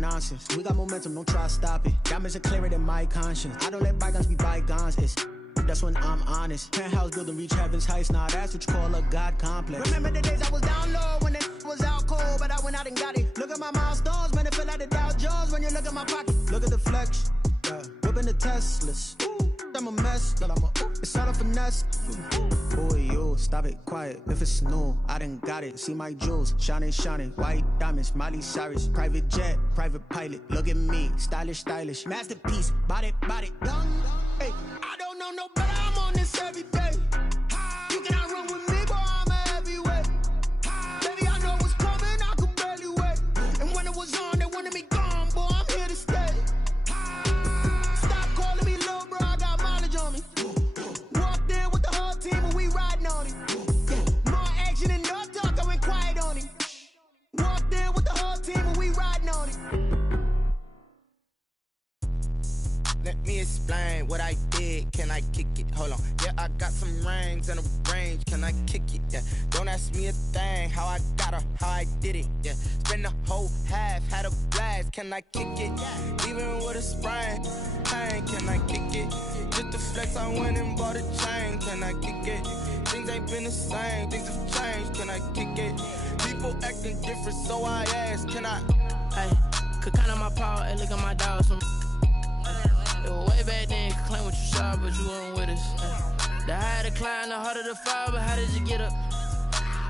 nonsense. We got momentum, don't try to stop it. Diamonds are clearer than my conscience. I don't let bygones be bygones. That's when I'm honest. Penthouse building, reach heaven's heights. Nah, that's what you call a God complex. Remember the days I was down low when it was out cold, but I went out and got it. Look at my milestones, man, it feel like the Dow Jones when you look at my pocket. Look at the flex, whipping the Teslas. I'm a mess, but it's all a finesse. Boy, yo, stop it, quiet. If it's new, I done got it. See my jewels, shining, shining. White diamonds, Miley Cyrus. Private jet, private pilot. Look at me, stylish, stylish. Masterpiece, body, young. Hey, I don't know no better. I'm on this every day. You cannot run with me, boy. I'm a heavyweight. Baby, I know what's coming. I could barely wait. And when it was on, they wanted me gone, boy. I'm here to stay. Stop calling me little bro. I got mileage on me. Walked in with the whole team and we riding on it. More action and no talk. I went quiet on it. Walked in with the whole team and we riding on it. Let me explain what I did. Can I kick it? Hold on. Yeah, I got some rings and a range. Can I kick it? Yeah. Don't ask me a thing. How I got her, how I did it. Yeah. Spend the whole half, had a blast. Can I kick it? Even with a sprain. Pain, can I kick it? Just to flex, I went and bought a chain. Can I kick it? Things ain't been the same. Things have changed. Can I kick it? People acting different, so I ask. Can I? Hey, could count on my power and look at my dogs from. It was way back then, could claim what you saw, but you weren't with us. The higher the climb, the harder the fall, but how did you get up?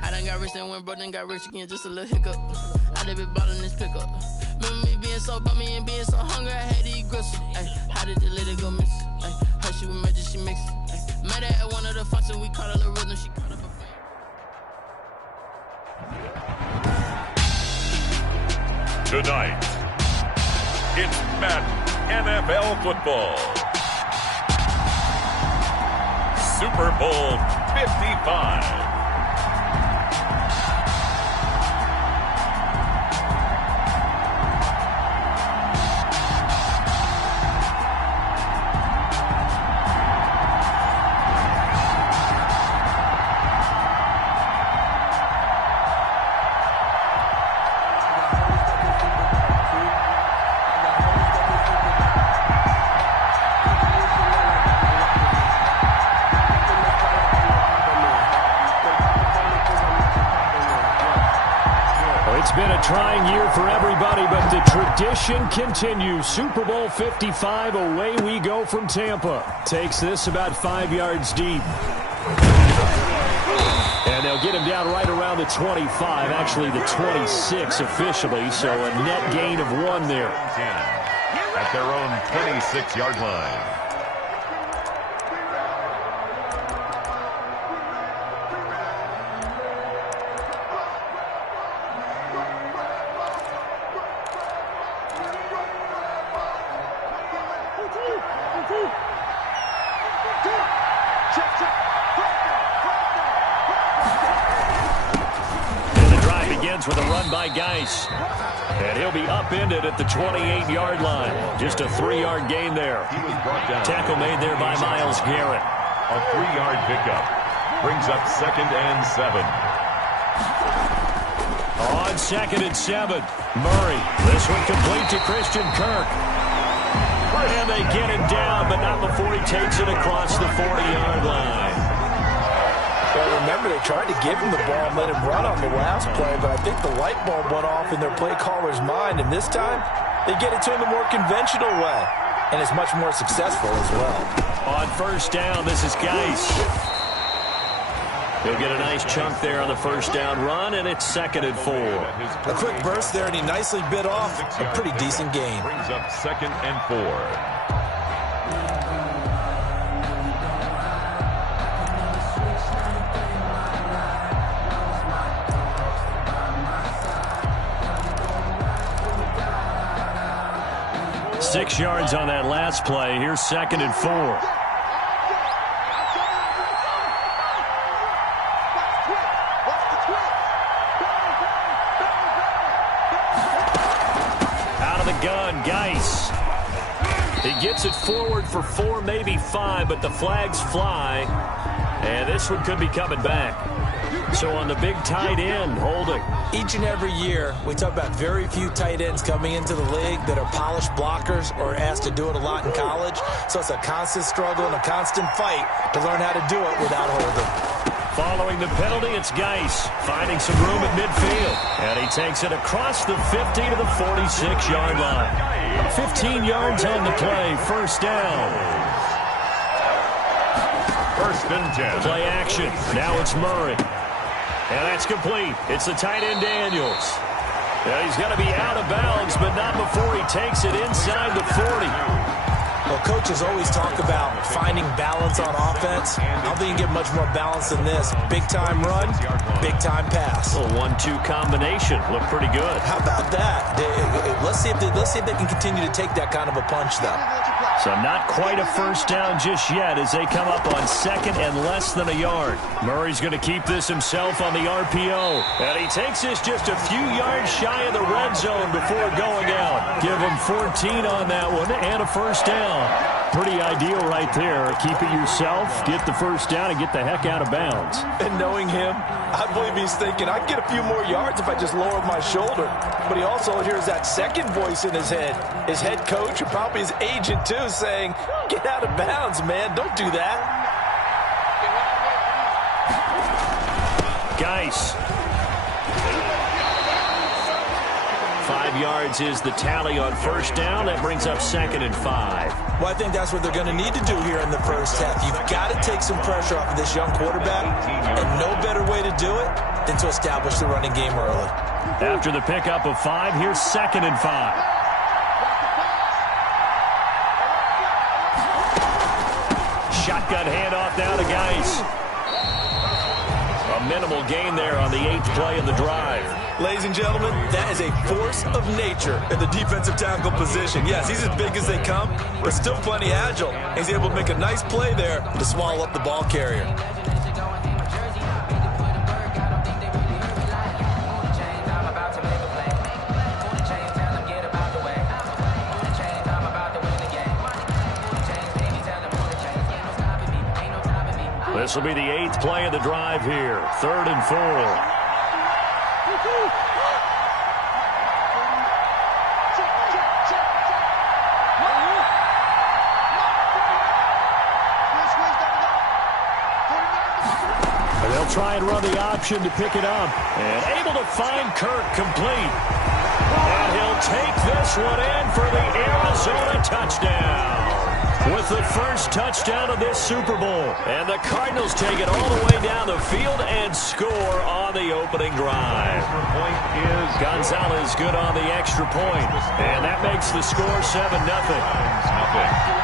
I done got rich and went broke, then got rich again, just a little hiccup. I done been bought in this pickup. Remember me being so bummy and being so hungry, I had to eat gristle. How did the lady go miss? Her she was magic, she mixed. Met her at one of the functions, we caught her the rhythm, she caught up her friend. Tonight, it's Madden NFL football. Super Bowl 55. It's been a trying year for everybody, but the tradition continues. Super Bowl 55, away we go from Tampa. Takes this about 5 yards deep. And they'll get him down right around the 25, actually the 26 officially, so a net gain of 1 there. At their own 26-yard line. With a run by Geis. And he'll be upended at the 28-yard line. Just a 3-yard gain there. He was brought down. Tackle made there by Myles Garrett. A 3-yard pickup. Brings up 2nd and 7. On 2nd and 7. Murray. This one complete to Christian Kirk. And they get him down, but not before he takes it across the 40-yard line. Well, remember, they tried to give him the ball and let him run on the last play, but I think the light bulb went off in their play caller's mind, and this time they get it to him the more conventional way, and it's much more successful as well. On first down, this is Geis. He'll get a nice chunk there on the first down run, and it's 2nd and 4. A quick burst there, and he nicely bit off a pretty decent gain. Brings up 2nd and 4. 6 yards on that last play. Here's 2nd and 4. Out of the gun, Geis. He gets it forward for 4, maybe 5, but the flags fly. And this one could be coming back. So on the big tight end, holding. Each and every year, we talk about very few tight ends coming into the league that are polished blockers or asked to do it a lot in college. So it's a constant struggle and a constant fight to learn how to do it without holding. Following the penalty, it's Geis finding some room at midfield. And he takes it across the 50 to the 46-yard line. 15 yards on the play, first down. First and 10. Play action. Now it's Murray. And that's complete. It's the tight end Daniels. And he's going to be out of bounds, but not before he takes it inside the 40. Well, coaches always talk about finding balance on offense. I don't think you can get much more balance than this. Big-time run, big-time pass. A 1-2 combination. Looked pretty good. How about that? Let's see if they can continue to take that kind of a punch, though. So not quite a first down just yet as they come up on second and less than a yard. Murray's going to keep this himself on the RPO. And he takes this just a few yards shy of the red zone before going out. Give him 14 on that one and a first down. Pretty ideal right there. Keep it yourself, get the first down, and get the heck out of bounds. And knowing him, I believe he's thinking, I'd get a few more yards if I just lowered my shoulder. But he also hears that second voice in his head. His head coach, or probably his agent too, saying, get out of bounds, man. Don't do that. Geis. 5 yards is the tally on first down. That brings up second and 5. Well, I think that's what they're going to need to do here in the first half. You've got to take some pressure off of this young quarterback, and no better way to do it than to establish the running game early. After the pickup of 5, here's second and 5. Shotgun handoff now to Geis. A minimal gain there on the 8th play of the drive. Ladies and gentlemen, that is a force of nature in the defensive tackle position. Yes, he's as big as they come, but still plenty agile. He's able to make a nice play there to swallow up the ball carrier. This will be the 8th play of the drive here. 3rd and 4. Try and run the option to pick it up. And able to find Kirk complete. And he'll take this one in for the Arizona touchdown. With the first touchdown of this Super Bowl. And the Cardinals take it all the way down the field and score on the opening drive. Gonzalez good on the extra point. And that makes the score 7-0.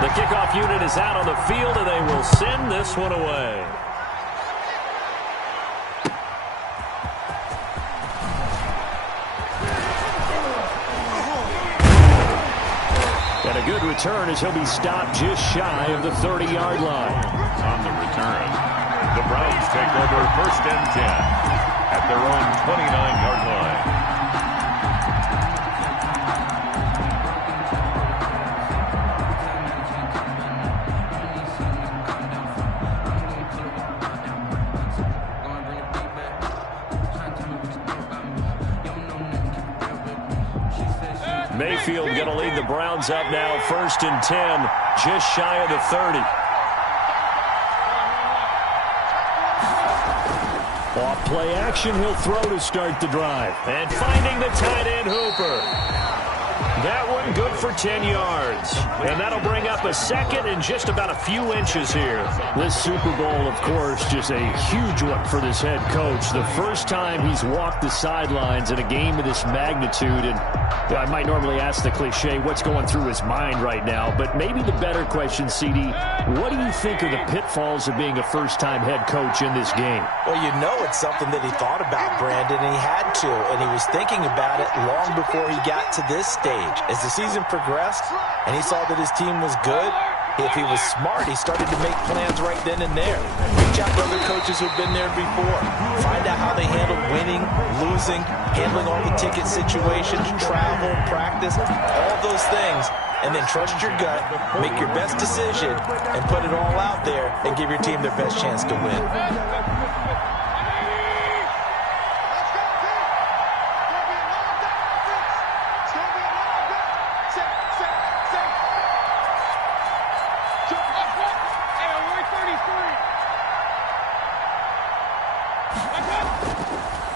The kickoff unit is out on the field, and they will send this one away. And a good return as he'll be stopped just shy of the 30-yard line. On the return, the Browns take over first and 10 at their own 29-yard line. Mayfield going to lead the Browns up now, first and 10, just shy of the 30. Off play action, he'll throw to start the drive. And finding the tight end Hooper. That one good for 10 yards. And that'll bring up a second and just about a few inches here. This Super Bowl, of course, just a huge one for this head coach. The first time he's walked the sidelines in a game of this magnitude. And I might normally ask the cliche, what's going through his mind right now? But maybe the better question, CD, what do you think are the pitfalls of being a first-time head coach in this game? Well, you know it's something that he thought about, Brandon, and he had to. And he was thinking about it long before he got to this stage. As the season progressed and he saw that his team was good, If he was smart, he started to make plans right then and there. Reach out to other coaches who've been there before. Find out how they handle winning, losing, handling all the ticket situations, travel, practice, all those things. And then trust your gut, make your best decision, and put it all out there and give your team their best chance to win.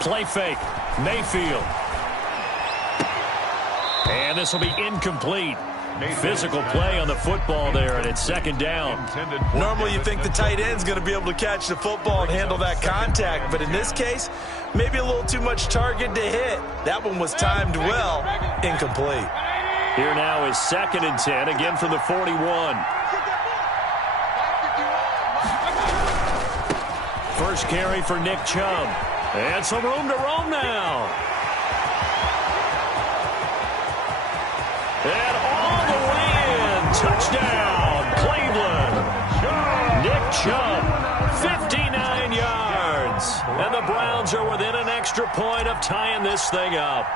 Play fake. Mayfield. And this will be incomplete. Physical play on the football there, and it's second down. Normally you think the tight end's going to be able to catch the football and handle that contact, but in this case, maybe a little too much target to hit. That one was timed well. Incomplete. Here now is 2nd and 10, again from the 41. First carry for Nick Chubb. And some room to roam now. And all the way in. Touchdown, Cleveland. Nick Chubb, 59 yards. And the Browns are within an extra point of tying this thing up.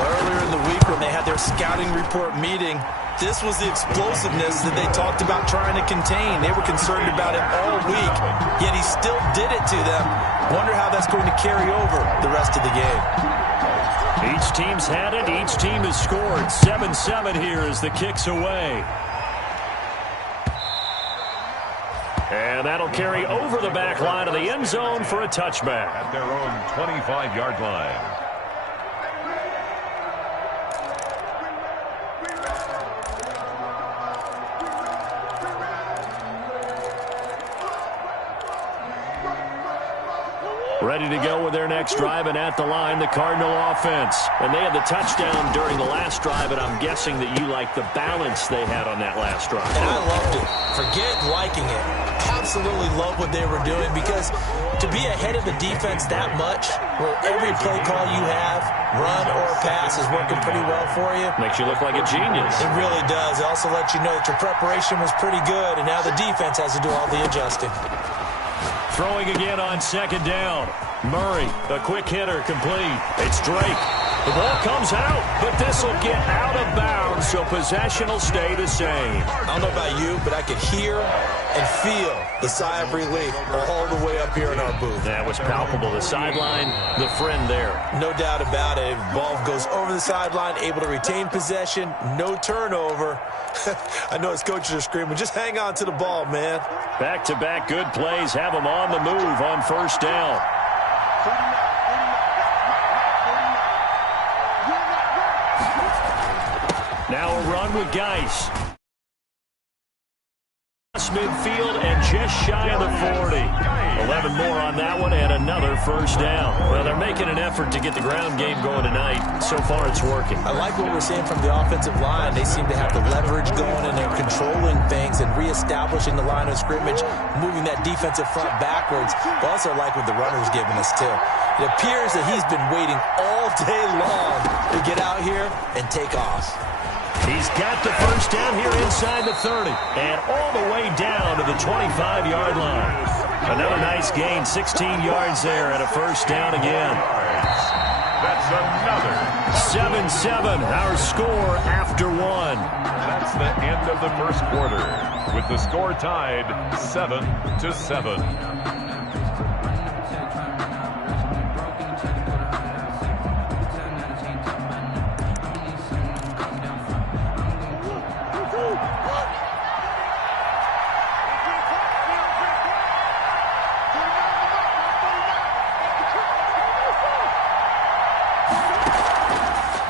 Earlier in the week when they had their scouting report meeting, this was the explosiveness that they talked about trying to contain. They were concerned about it all week, yet he still did it to them. Wonder how that's going to carry over the rest of the game. Each team's had it. Each team has scored. 7-7 here as the kick's away. And that'll carry over the back line of the end zone for a touchback. At their own 25-yard line. Ready to go with their next drive, and at the line, the Cardinal offense. And they had the touchdown during the last drive, and I'm guessing that you like the balance they had on that last drive. And I loved it. Forget liking it. Absolutely love what they were doing, because to be ahead of the defense that much, where every play call you have, run or pass, is working pretty well for you. Makes you look like a genius. It really does. It also lets you know that your preparation was pretty good, and now the defense has to do all the adjusting. Throwing again on 2nd down. Murray, a quick hitter, complete. It's Drake. The ball comes out, but this will get out of bounds, so possession will stay the same. I don't know about you, but I could hear and feel the sigh of relief all the way up here in our booth. That was palpable. The sideline, the friend there. No doubt about it. Ball goes over the sideline, able to retain possession, no turnover. I know his coaches are screaming, just hang on to the ball, man. Back-to-back good plays have them on the move on 1st down. Now a run with Geis. Midfield and just shy of the 40. 11 more on that one and another 1st down. Well, they're making an effort to get the ground game going tonight. So far, it's working. I like what we're seeing from the offensive line. They seem to have the leverage going, and they're controlling things and reestablishing the line of scrimmage, moving that defensive front backwards. I also like what the runner's giving us, too. It appears that he's been waiting all day long to get out here and take off. He's got the 1st down here inside the 30 and all the way down to the 25-yard line. Another nice gain, 16 yards there and a 1st down again. That's another. 7-7, our score after 1. That's the end of the 1st quarter, with the score tied 7-7.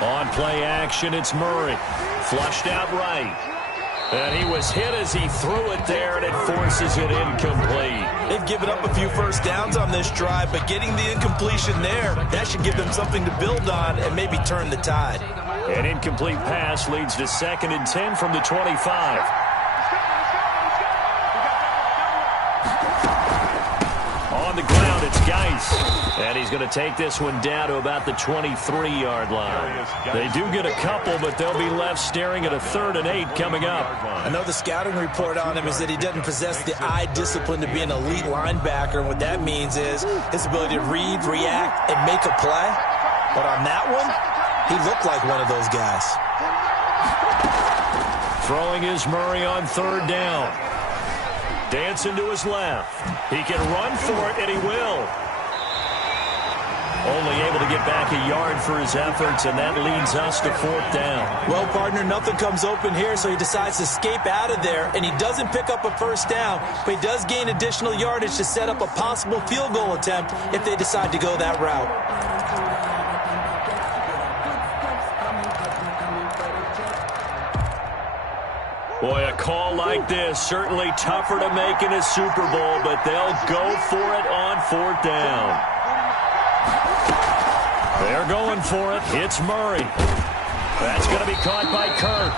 On play action, it's Murray. Flushed out right. And he was hit as he threw it there, and it forces it incomplete. They've given up a few 1st downs on this drive, but getting the incompletion there, that should give them something to build on and maybe turn the tide. An incomplete pass leads to 2nd and 10 from the 25. On on the ground. It's Geis. And he's going to take this one down to about the 23-yard line. They do get a couple, but they'll be left staring at a 3rd and 8 coming up. I know the scouting report on him is that he doesn't possess the eye discipline to be an elite linebacker. And what that means is his ability to read, react, and make a play. But on that one, he looked like one of those guys. Throwing is Murray on 3rd down. Dancing to his left. He can run for it, and he will. Only able to get back a yard for his efforts, and that leads us to 4th down. Well, partner, nothing comes open here, so he decides to escape out of there, and he doesn't pick up a 1st down, but he does gain additional yardage to set up a possible field goal attempt if they decide to go that route. Boy, a call like this, certainly tougher to make in a Super Bowl, but they'll go for it on 4th down. They're going for it. It's Murray. That's going to be caught by Kirk.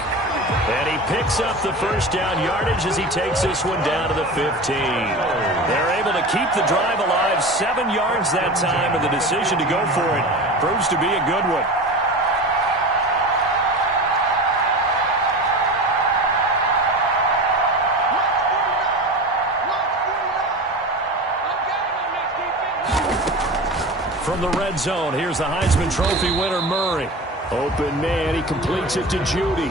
And he picks up the 1st down yardage as he takes this one down to the 15. They're able to keep the drive alive, 7 yards that time, and the decision to go for it proves to be a good one. From the red zone, here's the Heisman Trophy winner, Murray. Open man, he completes it to Judy.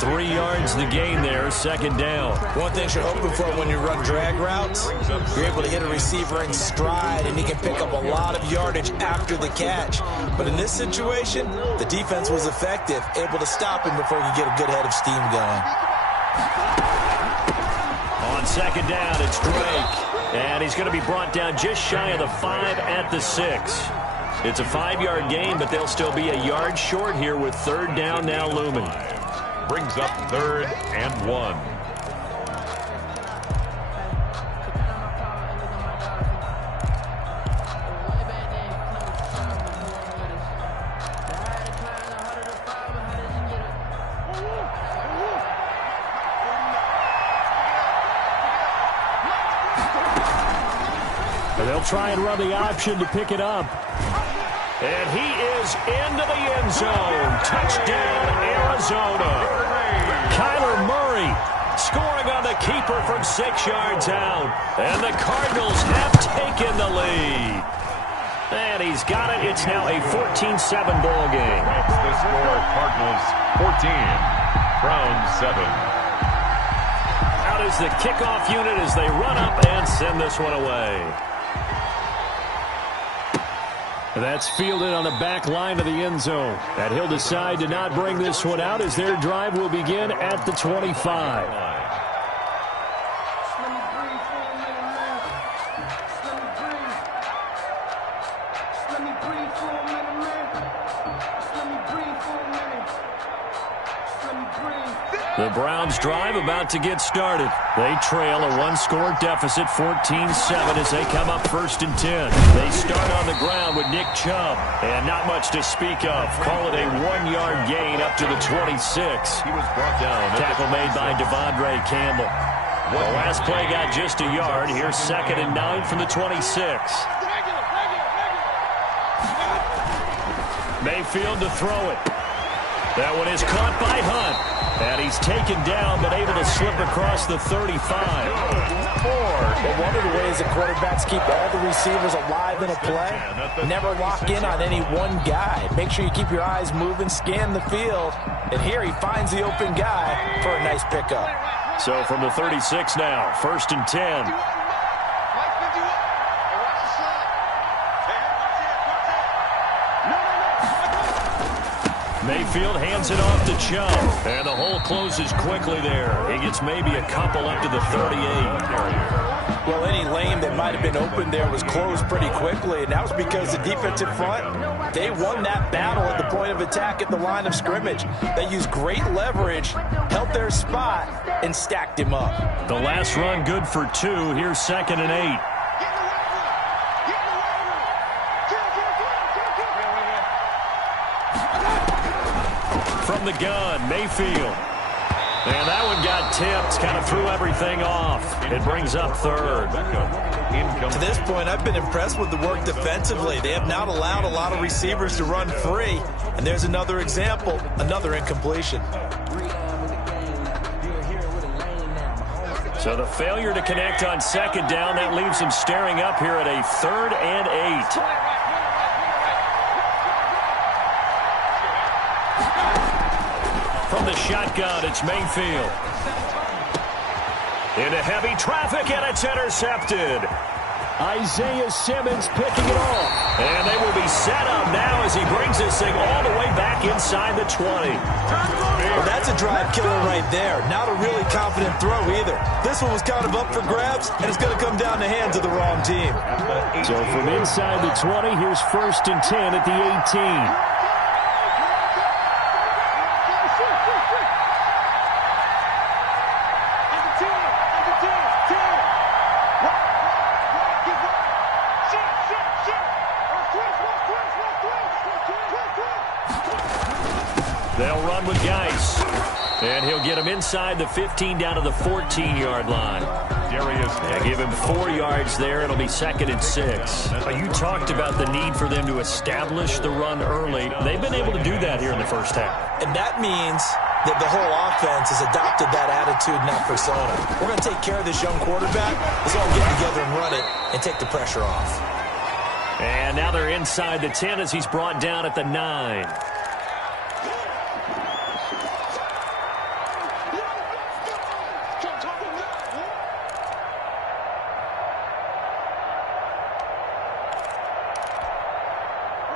3 yards the gain there, 2nd down. One thing you're hoping for when you run drag routes, you're able to hit a receiver in stride, and he can pick up a lot of yardage after the catch. But in this situation, the defense was effective, able to stop him before he could get a good head of steam going. On 2nd down, it's Drake. And he's going to be brought down just shy of the 5 at the 6. It's a 5-yard gain, but they'll still be a yard short here with 3rd down now looming. Brings up 3rd and 1. They'll try and run the option to pick it up. And he is into the end zone. Touchdown, Arizona. Kyler Murray scoring on the keeper from 6 yards out. And the Cardinals have taken the lead. And he's got it. It's now a 14-7 ball game. That's the score. Cardinals 14, Browns 7. Out is the kickoff unit as they run up and send this one away. That's fielded on the back line of the end zone. And he'll decide to not bring this one out as their drive will begin at the 25. The Browns drive about to get started. They trail a 1-score deficit, 14-7 as they come up 1st and 10. They start on the ground with Nick Chubb. And not much to speak of. Call it a 1-yard gain up to the 26. He was brought down. Tackle made by Devondre Campbell. The last play got just a yard. Here's 2nd and 9 from the 26. Mayfield to throw it. That one is caught by Hunt. And he's taken down, but able to slip across the 35. But one of the ways that quarterbacks keep all the receivers alive in a play, never lock in on any one guy. Make sure you keep your eyes moving, scan the field. And here he finds the open guy for a nice pickup. So from the 36 now, 1st and 10. Mayfield hands it off to Chubb. And the hole closes quickly there. He gets maybe a couple up to the 38. Well, any lane that might have been open there was closed pretty quickly, and that was because the defensive front, they won that battle at the point of attack at the line of scrimmage. They used great leverage, held their spot, and stacked him up. The last run good for 2. Here's 2nd and 8. From the gun, Mayfield. And that one got tipped, kind of threw everything off. It brings up third. To this point, I've been impressed with the work defensively. They have not allowed a lot of receivers to run free. And there's another example, another incompletion. So the failure to connect on second down, that leaves him staring up here at a 3rd and 8. From the shotgun, it's Mayfield. Into heavy traffic, and it's intercepted. Isaiah Simmons picking it off. And they will be set up now as he brings this thing all the way back inside the 20. Well, that's a drive killer right there. Not a really confident throw either. This one was kind of up for grabs, and it's going to come down the hands of the wrong team. So from inside the 20, here's 1st and 10 at the 18. They'll run with Geis. And he'll get him inside the 15 down to the 14-yard line. Yeah, give him 4 yards there. It'll be 2nd and 6. You talked about the need for them to establish the run early. They've been able to do that here in the first half. And that means that the whole offense has adopted that attitude and that persona. We're going to take care of this young quarterback. Let's all get together and run it and take the pressure off. And now they're inside the 10 as he's brought down at the 9.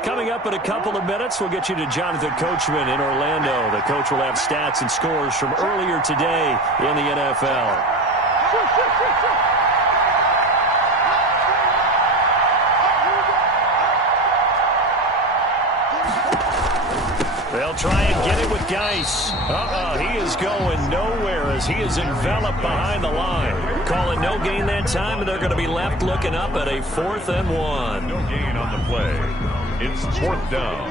Coming up in a couple of minutes, we'll get you to Jonathan Coachman in Orlando. The coach will have stats and scores from earlier today in the NFL. They'll try and get it with Geis. He is going nowhere as he is enveloped behind the line. Calling no gain that time, and they're going to be left looking up at a 4th and 1. No gain on the play. It's 4th down.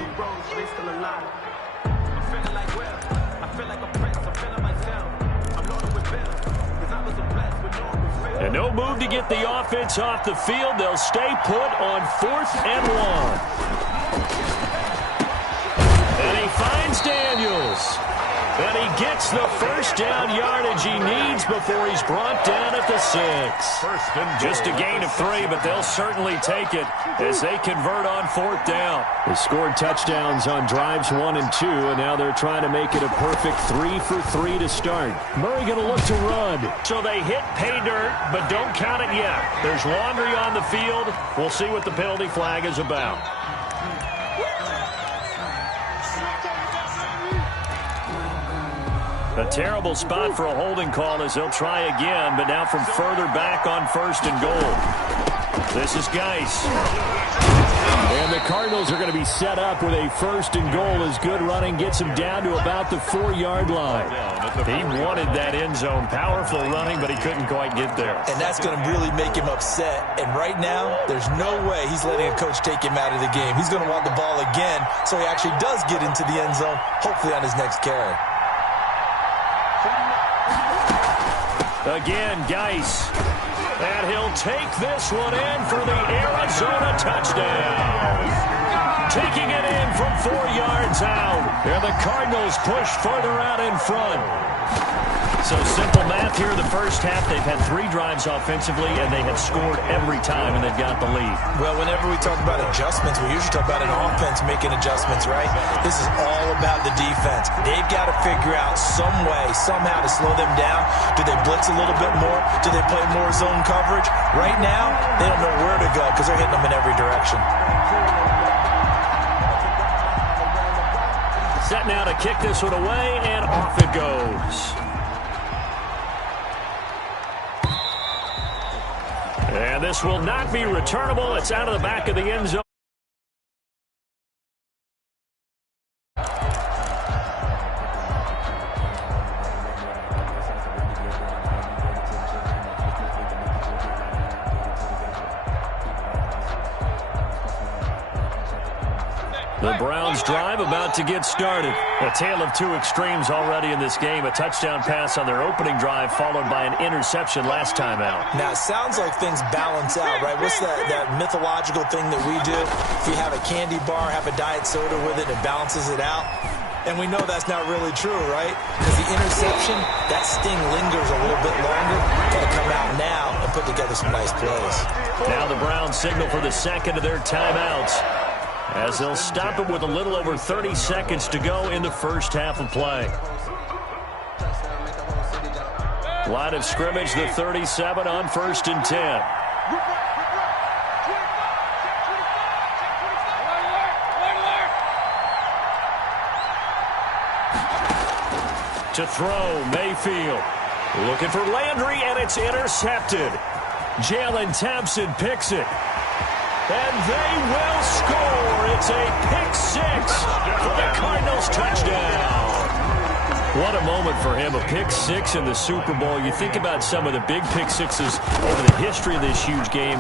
And no move to get the offense off the field. They'll stay put on 4th and 1. And he finds Daniels. And he gets the first down yardage he needs before he's brought down at the 6. Just a gain of 3, but they'll certainly take it as they convert on 4th down. They scored touchdowns on drives 1 and 2, and now they're trying to make it a perfect 3 for 3 to start. Murray going to look to run. So they hit pay dirt, but don't count it yet. There's laundry on the field. We'll see what the penalty flag is about. A terrible spot for a holding call as they'll try again, but now from further back on 1st and goal. This is Geis. And the Cardinals are going to be set up with a 1st and goal as good running gets him down to about the 4-yard line. He wanted that end zone. Powerful running, but he couldn't quite get there. And that's going to really make him upset. And right now, there's no way he's letting a coach take him out of the game. He's going to want the ball again, so he actually does get into the end zone, hopefully on his next carry. Again, Geis. And he'll take this one in for the Arizona touchdown. Taking it in from 4 yards out. And the Cardinals push further out in front. So simple math here in the first half. They've had 3 drives offensively, and they have scored every time, and they've got the lead. Well, whenever we talk about adjustments, we usually talk about an offense making adjustments, right? This is all about the defense. They've got to figure out some way, somehow to slow them down. Do they blitz a little bit more? Do they play more zone coverage? Right now, they don't know where to go because they're hitting them in every direction. Set now to kick this one away, and off it goes. And this will not be returnable. It's out of the back of the end zone. The The Browns drive about to get started. A tale of two extremes already in this game. A touchdown pass on their opening drive followed by an interception last time out. Now, it sounds like things balance out, right? What's that mythological thing that we do? If you have a candy bar, have a diet soda with it, it balances it out. And we know that's not really true, right? Because the interception, that sting lingers a little bit longer. Got to come out now and put together some nice plays. Now the Browns signal for the second of their timeouts, as they'll stop it with a little over 30 seconds to go in the first half of play. Line of scrimmage, the 37 on 1st and 10. To throw, Mayfield. Looking for Landry, and it's intercepted. Jalen Thompson picks it. And they will score. It's a pick six for the Cardinals touchdown. What a moment for him, a pick six in the Super Bowl. You think about some of the big pick sixes over the history of this huge game.